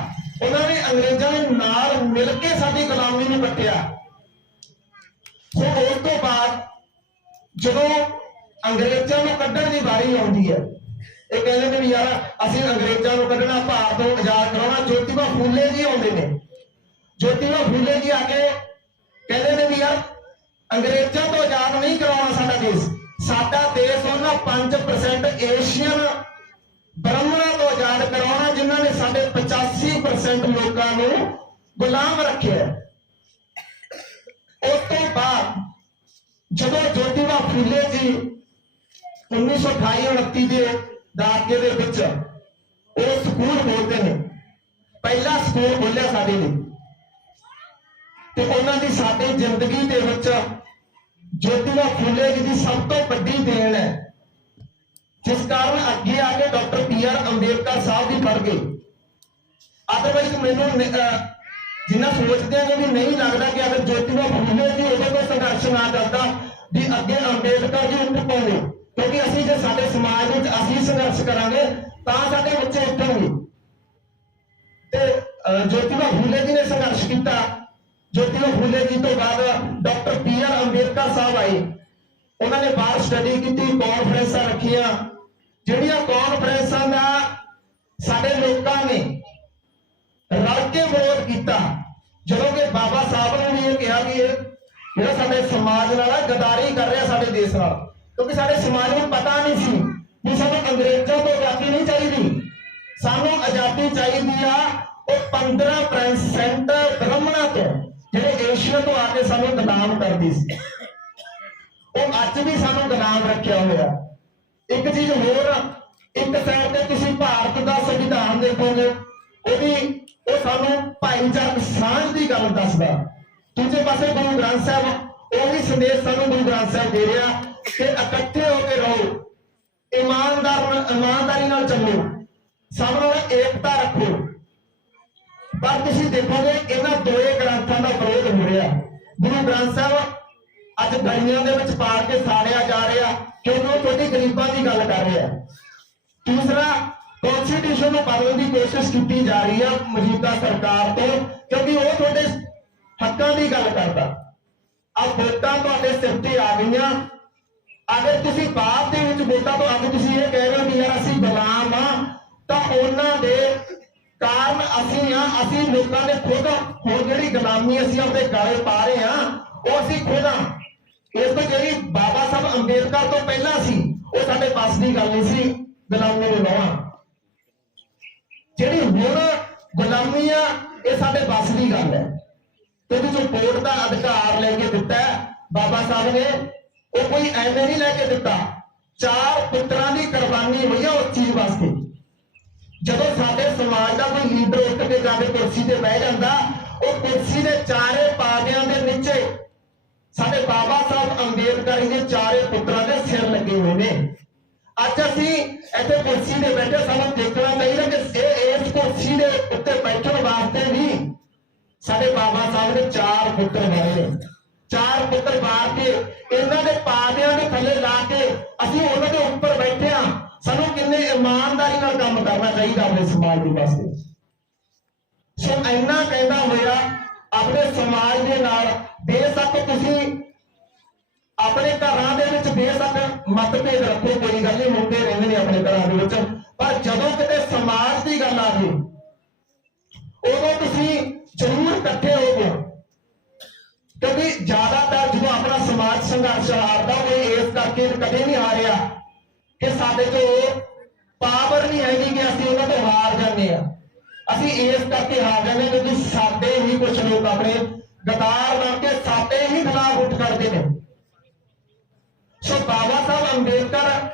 ਉਹਨਾਂ ਨੇ ਅੰਗਰੇਜ਼ਾਂ ਦੇ ਨਾਲ ਮਿਲ ਕੇ ਸਾਡੀ ਗੁਲਾਮੀ ਨੂੰ ਕੱਟਿਆ। ਸੋ ਉਸ ਤੋਂ ਬਾਅਦ ਜਦੋਂ ਅੰਗਰੇਜ਼ਾਂ ਨੂੰ ਕੱਢਣ ਦੀ ਵਾਰੀ ਆਉਂਦੀ ਹੈ, ਇਹ ਕਹਿੰਦੇ ਨੇ ਵੀ ਯਾਰ ਅਸੀਂ ਅੰਗਰੇਜ਼ਾਂ ਨੂੰ ਕੱਢਣਾ, ਭਾਰਤ ਨੂੰ ਆਜ਼ਾਦ ਕਰਾਉਣਾ, ਜੋਤੀਬਾ ਫੂਲੇ ਜੀ ਆਉਂਦੇ ਨੇ। ਜੋਤੀਬਾ ਫੂਲੇ ਜੀ ਆ ਕੇ ਕਹਿੰਦੇ ਨੇ ਵੀ ਯਾਰ ਅੰਗਰੇਜ਼ਾਂ ਤੋਂ ਆਜ਼ਾਦ ਨਹੀਂ ਕਰਾਉਣਾ ਸਾਡਾ ਦੇਸ਼। ਸਾਡਾ ਦੇਸ਼ ਉਹਨਾਂ 5% ਏਸ਼ੀਅਨ ਬ੍ਰਾਹਮਣਾਂ ਤੋਂ ਆਜ਼ਾਦ ਕਰਾਉਣਾ, ਜਿਨ੍ਹਾਂ ਨੇ ਸਾਡੇ 85% ਲੋਕਾਂ ਨੂੰ ਗੁਲਾਮ ਰੱਖਿਆ ਉਸ ਤੋਂ ਬਾਅਦ ਜਦੋਂ ਜੋਤੀਬਾ ਫੂਲੇ ਜੀ 1928-29 ਦੇ ਦਹਾਕੇ ਦੇ ਵਿੱਚ ਉਹ ਸਕੂਲ ਬੋਲਦੇ ਨੇ, ਪਹਿਲਾ ਸਕੂਲ ਬੋਲਿਆ ਸਾਡੇ ਨੇ ਤੇ ਉਹਨਾਂ ਦੀ ਸਾਡੀ ਜ਼ਿੰਦਗੀ ਦੇ ਵਿੱਚ ਜੋਤੀਬਾ ਫੁੱਲੇ ਜੀ ਦੀ ਸਭ ਤੋਂ ਵੱਡੀ ਦੇਣ ਹੈ। ਜਿਸ ਕਾਰਨ ਅੱਗੇ ਆ ਕੇ doctor P R Ambedkar Sahib ਦੀ ਪੜ ਗਏ। ਅਦਰਵਾਈਜ਼ ਮੈਨੂੰ ਜਿੰਨਾ ਸੋਚਦੇ ਆ ਵੀ ਨਹੀਂ ਲੱਗਦਾ ਕਿ ਅਗਰ ਜੋਤੀਬਾ ਫੁੱਲੇ ਜੀ ਉਹਦੇ ਕੋਲ ਸੰਘਰਸ਼ ਨਾ ਕਰਦਾ, ਵੀ ਅੱਗੇ ਅੰਬੇਦਕਰ ਜੀ ਉੱਠ ਪਾਉਂਦੇ ਕਿਉਂਕਿ ਅਸੀਂ ਜੇ ਸਾਡੇ ਸਮਾਜ ਵਿੱਚ ਅਸੀਂ ਸੰਘਰਸ਼ ਕਰਾਂਗੇ, ਤਾਂ ਸਾਡੇ ਬੱਚੇ ਉੱਠਣਗੇ। ਤੇ ਜੋਤੀਬਾ ਫੁੱਲੇ ਜੀ ਨੇ ਸੰਘਰਸ਼ ਕੀਤਾ। ਜੋਤੀਬਾ ਫੂਲੇ ਜੀ ਤੋਂ ਬਾਅਦ doctor P R Ambedkar Sahib ਆਏ। ਉਹਨਾਂ ਨੇ ਬਾਹਰ ਸਟੱਡੀ ਕੀਤੀ ਕਾਨਫਰੰਸਾਂ ਰੱਖੀਆਂ। ਜਿਹੜੀਆਂ ਕਾਨਫਰੰਸਾਂ ਦਾ ਸਾਡੇ ਲੋਕਾਂ ਨੇ ਰਲ ਕੇ ਵਿਰੋਧ ਕੀਤਾ। ਜਦੋਂ ਕਿ ਬਾਬਾ ਸਾਹਿਬ ਨੇ ਵੀ ਇਹ ਕਿਹਾ ਵੀ ਇਹ ਜਿਹੜਾ ਸਾਡੇ ਸਮਾਜ ਨਾਲ ਗਦਾਰੀ ਕਰ ਰਿਹਾ ਸਾਡੇ ਦੇਸ਼ ਨਾਲ। ਕਿਉਂਕਿ ਸਾਡੇ ਸਮਾਜ ਨੂੰ ਪਤਾ ਨਹੀਂ ਸੀ ਕਿ ਸਾਨੂੰ ਅੰਗਰੇਜ਼ਾਂ ਤੋਂ ਆਜ਼ਾਦੀ ਨਹੀਂ ਚਾਹੀਦੀ। ਸਾਨੂੰ ਆਜ਼ਾਦੀ ਚਾਹੀਦੀ ਆ ਉਹ 15% ਬ੍ਰਾਹਮਣਾਂ ਤੋਂ। ਜਿਹੜੇ ਏਸ਼ੀਆ ਤੋਂ ਆ ਕੇ ਸਾਨੂੰ ਗੁਲਾਮ ਕਰਦੀ ਸੀ, ਉਹ ਅੱਜ ਵੀ ਸਾਨੂੰ ਗੁਲਾਮ ਰੱਖਿਆ ਹੋਇਆ। ਇੱਕ ਚੀਜ਼ ਹੋਰ, ਇੱਕ ਸਾਈਡ ਤੇ ਤੁਸੀਂ ਭਾਰਤ ਦਾ ਸੰਵਿਧਾਨ ਦੇਖੋਗੇ ਉਹਦੀ ਉਹ ਸਾਨੂੰ ਭਾਈਚਾਰਕ ਸਾਂਝ ਦੀ ਗੱਲ ਦੱਸਦਾ। ਦੂਜੇ ਪਾਸੇ ਗੁਰੂ ਗ੍ਰੰਥ ਸਾਹਿਬ, ਉਹ ਵੀ ਸੰਦੇਸ਼ ਸਾਨੂੰ ਗੁਰੂ ਗ੍ਰੰਥ ਸਾਹਿਬ ਦੇ ਰਿਹਾ ਕਿ ਇਕੱਠੇ ਹੋ ਕੇ ਰਹੋ, ਇਮਾਨਦਾਰ ਇਮਾਨਦਾਰੀ ਨਾਲ ਚੱਲੋ, ਸਭ ਨਾਲ ਏਕਤਾ ਰੱਖੋ। ਪਰ ਤੁਸੀਂ ਦੇਖੋਗੇ, ਇਹਨਾਂ ਦੋਏ ਗ੍ਰੰਥਾਂ ਦਾ ਵਿਰੋਧ ਹੋ ਰਿਹਾ। ਗੁਰੂ ਗ੍ਰੰਥ ਸਾਹਿਬ ਅੱਜ ਗਲੀਆਂ ਦੇ ਵਿੱਚ ਪਾੜ ਕੇ ਸਾੜਿਆ ਜਾ ਰਿਹਾ ਕਿਉਂਕਿ ਉਹ ਤੁਹਾਡੀ ਗਰੀਬਾਂ ਦੀ ਗੱਲ ਕਰ ਰਿਹਾ। ਦੂਸਰਾ ਕਨਸਟੀਟਿਊਸ਼ਨ ਨੂੰ ਬਦਲਣ ਦੀ ਕੋਸ਼ਿਸ਼ ਕੀਤੀ ਜਾ ਰਹੀ ਹੈ ਮੌਜੂਦਾ ਸਰਕਾਰ ਤੋਂ, ਕਿਉਂਕਿ ਉਹ ਤੁਹਾਡੇ ਹੱਕਾਂ ਦੀ ਗੱਲ ਕਰਦਾ। ਆ ਵੋਟਾਂ ਤੁਹਾਡੇ ਸਿਰ ਤੇ ਆ ਗਈਆਂ। ਅਗਰ ਤੁਸੀਂ ਬਾਅਦ ਦੇ ਵਿੱਚ ਵੋਟਾਂ ਤੋਂ ਅੱਗੇ ਤੁਸੀਂ ਇਹ ਕਹਿ ਰਹੇ ਹੋ ਕਿ ਯਾਰ ਅਸੀਂ ਗੁਲਾਮ ਆ, ਤਾਂ ਉਹਨਾਂ ਦੇ ਕਾਰਨ ਅਸੀਂ ਆ, ਅਸੀਂ ਲੋਕਾਂ ਦੇ ਖੁਦ ਹੁਣ ਜਿਹੜੀ ਗੁਲਾਮੀ ਅਸੀਂ ਆਪਣੇ ਗਾਲੇ ਪਾ ਰਹੇ ਆ, ਉਹ ਅਸੀਂ ਖੁਦ ਆ। ਇਸ ਤੋਂ ਜਿਹੜੀ ਬਾਬਾ ਸਾਹਿਬ ਅੰਬੇਦਕਰ ਤੋਂ ਪਹਿਲਾਂ ਸੀ, ਉਹ ਸਾਡੇ ਪਾਸ ਦੀ ਗੱਲ ਨਹੀਂ ਸੀ, ਗੁਲਾਮੀ ਨੂੰ ਲਾਉਣਾ। ਜਿਹੜੀ ਹੁਣ ਗੁਲਾਮੀ ਆ, ਇਹ ਸਾਡੇ ਬਸ ਦੀ ਗੱਲ ਹੈ। ਕਿਉਂਕਿ ਜੋ ਵੋਟ ਦਾ ਅਧਿਕਾਰ ਲੈ ਕੇ ਦਿੱਤਾ ਬਾਬਾ ਸਾਹਿਬ ਨੇ। ਉਹ ਕੋਈ ਐਵੇਂ ਨਹੀਂ ਲੈ ਕੇ ਦਿੱਤਾ। ਚਾਰ ਪੁੱਤਰਾਂ ਦੀ ਕੁਰਬਾਨੀ ਹੋਈ ਆ ਉਸ ਚੀਜ਼ ਵਾਸਤੇ। ਜਦੋਂ ਸਾਡੇ ਸਮਾਜ ਦਾ ਕੋਈ ਲੀਡਰ ਉੱਠ ਕੇ ਜਾ ਕੇ ਕੁਰਸੀ ਤੇ ਬਹਿ ਜਾਂਦਾ, ਉਹ ਕੁਰਸੀ ਦੇ ਚਾਰੇ ਪਾਦਿਆਂ ਦੇ ਨੀਚੇ ਸਾਡੇ ਬਾਬਾ ਸਾਹਿਬ ਅੰਬੇਦਕਰ ਦੇ ਚਾਰੇ ਪੁੱਤਰਾਂ ਦੇ ਸਿਰ ਲੱਗੇ ਹੋਏ ਨੇ। ਅੱਜ ਅਸੀਂ ਇੱਥੇ ਕੁਰਸੀ ਤੇ ਬੈਠੇ, ਸਾਨੂੰ ਦੇਖਣਾ ਚਾਹੀਦਾ ਕਿ ਇਹ ਇਸ ਕੁਰਸੀ ਦੇ ਉੱਤੇ ਬੈਠਣ ਵਾਸਤੇ ਵੀ ਸਾਡੇ ਬਾਬਾ ਸਾਹਿਬ ਦੇ ਚਾਰ ਪੁੱਤਰ ਮਾਰੇ ਨੇ। ਚਾਰ ਪੁੱਤਰ ਮਾਰ ਕੇ ਇਹਨਾਂ ਦੇ ਪਾਦਿਆਂ ਦੇ ਥੱਲੇ ਲਾ ਕੇ ਅਸੀਂ ਉਹਨਾਂ ਦੇ ਉੱਪਰ ਚਾਹੀਦਾ ਆਪਣੇ ਸਮਾਜ ਦੇ ਵਾਸਤੇ। ਸੋ ਇੰਨਾ ਕਹਿੰਦਾ ਹੋਇਆ, ਆਪਣੇ ਸਮਾਜ ਦੇ ਨਾਲ ਬੇਸ਼ੱਕ ਤੁਸੀਂ ਆਪਣੇ ਘਰਾਂ ਦੇ ਵਿੱਚ ਬੇਸ਼ੱਕ ਮਤਭੇਦ ਰੱਖੋ, ਕੋਈ ਗੱਲ ਨਹੀਂ, ਮੁੰਡੇ ਰਹਿੰਦੇ ਨੇ ਆਪਣੇ ਘਰਾਂ ਦੇ ਵਿੱਚ। ਪਰ ਜਦੋਂ ਕਿਤੇ ਸਮਾਜ ਦੀ ਗੱਲ ਆ ਗਈ, ਉਦੋਂ ਤੁਸੀਂ ਜ਼ਰੂਰ ਇਕੱਠੇ ਹੋਵੋ ਕਿਉਂਕਿ ਜ਼ਿਆਦਾਤਰ ਜਦੋਂ ਆਪਣਾ ਸਮਾਜ ਸੰਘਰਸ਼ ਹਾਰਦਾ ਹੋਏ ਇਸ ਕਰਕੇ ਕਦੇ ਨਹੀਂ ਹਾਰਿਆ ਕਿ ਸਾਡੇ ਤੋਂ ਪਾਵਰ ਨਹੀਂ ਹੈਗੀ ਕਿ ਅਸੀਂ ਉਹਨਾਂ ਤੋਂ ਹਾਰ ਜਾਂਦੇ ਆ ਅਸੀਂ ਇਸ ਕਰਕੇ ਹਾਰ ਜਾਂਦੇ ਹਾਂ ਕਿਉਂਕਿ ਸਾਡੇ ਹੀ ਕੁਝ ਲੋਕ ਆਪਣੇ ਗਦਾਰ ਬਣ ਕੇ ਸਾਡੇ ਹੀ ਖਿਲਾਫ ਉੱਠ ਕਰਦੇ ਨੇ। ਸੋ ਬਾਬਾ ਸਾਹਿਬ ਅੰਬੇਦਕਰ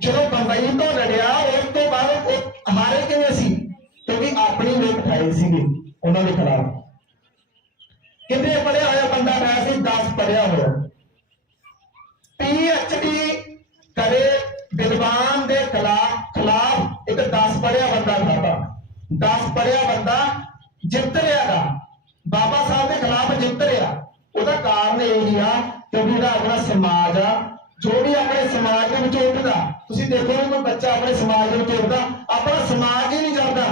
ਜਦੋਂ ਬੰਬਈ ਤੋਂ ਲੜਿਆ, ਉਸ ਤੋਂ ਬਾਅਦ ਉਹ ਹਾਰੇ ਕਿਵੇਂ ਸੀ? ਕਿਉਂਕਿ ਆਪਣੀ ਲੋਕ ਖਾਏ ਸੀਗੇ ਉਹਨਾਂ ਦੇ ਖਿਲਾਫ। ਕਿੰਨੇ ਪੜਿਆ ਹੋਇਆ ਬੰਦਾ? ਹੈ ਸੀ 10 ਪੜਿਆ ਹੋਇਆ। ਡੀ ਕਰੇ ਵਿਦਵਾਨ ਦੇ ਖਿਲਾਫ ਖਿਲਾਫ ਇੱਕ 10 ਪੜਿਆ ਬੰਦਾ ਖੜਾ 10 ਪੜਿਆ ਬੰਦਾ ਜਿੱਤ ਰਿਹਾ ਗਾ। ਬਾਬਾ ਸਾਹਿਬ ਦੇ ਖਿਲਾਫ ਜਿੱਤ ਰਿਹਾ। ਉਹਦਾ ਕਾਰਨ ਇਹ ਹੀ ਆ ਕਿਉਂਕਿ ਜਿਹੜਾ ਆਪਣਾ ਸਮਾਜ ਆ, ਜੋ ਵੀ ਆਪਣੇ ਸਮਾਜ ਦੇ ਵਿੱਚ ਉੱਠਦਾ, ਤੁਸੀਂ ਦੇਖੋ ਕੋਈ ਬੱਚਾ ਆਪਣੇ ਸਮਾਜ ਦੇ ਵਿੱਚ ਉੱਠਦਾ, ਆਪਣਾ ਸਮਾਜ ਹੀ ਨਹੀਂ ਕਰਦਾ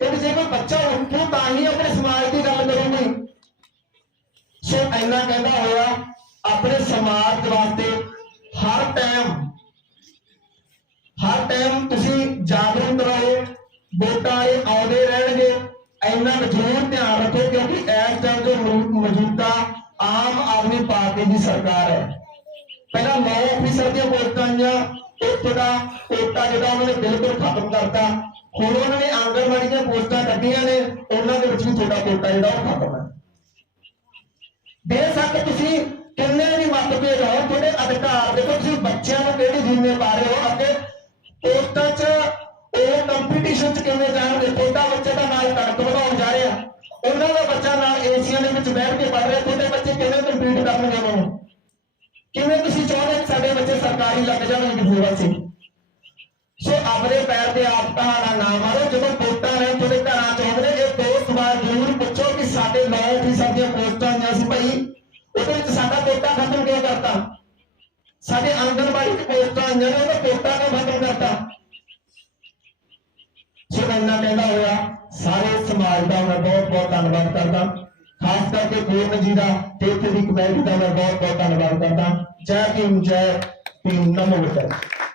ਕਿਉਂਕਿ ਜੇ ਕੋਈ ਬੱਚਾ ਉੱਠੂ ਤਾਂ ਹੀ ਆਪਣੇ ਸਮਾਜ ਦੀ ਗੱਲ ਕਰੂਗੀ। ਸੋ ਇੰਨਾ ਕਹਿੰਦਾ ਹੋਇਆ, ਆਪਣੇ ਸਮਾਜ ਵਾਸਤੇ ਹਰ ਟਾਈਮ ਹਰ ਟਾਈਮ ਤੁਸੀਂ ਜਾਗਰੂਕ ਰਹੋ, ਵੋਟਾਂ ਇਹ ਆਉਂਦੇ ਰਹਿਣਗੇ, ਇੰਨਾ ਜ਼ਰੂਰ ਧਿਆਨ ਰੱਖੋ ਕਿਉਂਕਿ ਇਸ ਟਾਈਮ ਜੋ ਮੌਜੂਦਾ ਆਮ ਆਦਮੀ ਪਾਰਟੀ ਦੀ ਸਰਕਾਰ ਹੈ। ਪਹਿਲਾਂ 9 ਫੀਸਦ ਦੀਆਂ ਵੋਟਾਂ ਆਈਆਂ, ਉੱਥੇ ਦਾ ਕੋਟਾ ਜਿਹੜਾ ਉਹਨਾਂ ਨੇ ਬਿਲਕੁਲ ਖਤਮ ਕਰਤਾ। ਹੁਣ ਉਹਨਾਂ ਨੇ ਆਂਗਣਵਾੜੀ ਦੀਆਂ ਪੋਸਟਾਂ ਕੱਢੀਆਂ ਨੇ, ਉਹਨਾਂ ਦੇ ਵਿੱਚ ਵੀ ਤੁਹਾਡਾ ਕੋਟਾ ਜਿਹੜਾ ਉਹ ਖਤਮ ਹੈ। ਬੇਸ਼ੱਕ ਤੁਸੀਂ ਕਿੰਨੇ ਵੀ ਮਤਭੇਦ ਹੋ, ਤੁਹਾਡੇ ਅਧਿਕਾਰ ਦੇਖੋ, ਤੁਸੀਂ ਬੱਚਿਆਂ ਨੂੰ ਕਿਹੜੀ ਜ਼ਿੰਮੇ ਹੋ, ਅੱਗੇ ਪੋਸਟਾਂ 'ਚ ਉਹ ਕੰਪੀਟੀਸ਼ਨ 'ਚ ਕਿਵੇਂ ਜਾਣਗੇ? ਤੁਹਾਡਾ ਬੱਚਾ ਤਾਂ ਨਾਲ ਕਣਕ ਵਧਾਉਣ ਜਾ ਰਿਹਾ ਉਹਨਾਂ ਦਾ ਬੱਚਾ ਨਾਲ ਏਸੀਆਂ ਦੇ ਵਿੱਚ ਬੈਠ ਕੇ ਪੜ੍ਹ ਰਿਹਾ। ਤੁਹਾਡੇ ਬੱਚੇ ਕਿਵੇਂ ਕੰਪੀਟ ਕਰਨਗੇ ਉਹਨਾਂ ਨੂੰ? ਕਿਵੇਂ ਤੁਸੀਂ ਚਾਹੁੰਦੇ ਸਾਡੇ ਬੱਚੇ ਸਰਕਾਰੀ ਲੱਗ ਜਾਣ ਕਿਸੇ ਪਾਸੇ ਸੋ ਆਪਣੇ ਪੈਰ ਤੇ ਆਪ ਕਹਾਣਾ ਨਾ ਮਾਰੋ। ਜਦੋਂ ਵੋਟਾਂ ਨੇ ਤੁਹਾਡੇ ਘਰਾਂ ਚ ਆਉਂਦੇ ਨੇ, ਇਹ ਦੋ ਸਵਾਲ ਜ਼ਰੂਰ ਪੁੱਛੋ ਕਿ ਸਾਡੇ 9% ਦੀਆਂ ਪੋਸਟਾਂ ਆਈਆਂ ਸੀ ਭਾਈ। ਉਹਦੇ ਵਿੱਚ ਸਾਡਾ ਕੋਟਾ ਖਤਮ ਕਿਉਂ ਕਰਤਾ? ਸਾਡੇ ਆਂਗਣਵਾੜੀ ਚ ਪੋਸਟਾਂ ਆਈਆਂ ਨੇ ਉਹਦਾ ਕੋਟਾ ਕਿਉਂ ਖਤਮ ਕਰਤਾ? ਸੋ ਮੈਂ ਇੰਨਾ ਕਹਿੰਦਾ ਹੋਇਆ, ਸਾਰੇ ਸਮਾਜ ਦਾ ਮੈਂ ਬਹੁਤ ਬਹੁਤ ਧੰਨਵਾਦ ਕਰਦਾ। ਖਾਸ ਕਰਕੇ ਗੁਰਨ ਜੀ ਦਾ ਤੇ ਇੱਥੇ ਦੀ ਕਮੇਟੀ ਦਾ ਮੈਂ ਬਹੁਤ ਬਹੁਤ ਧੰਨਵਾਦ ਕਰਦਾ। ਜੈ ਭੀਮ ਜੈ ਭੀਮ, ਨਮੋ ਬੁੱਧਾਏ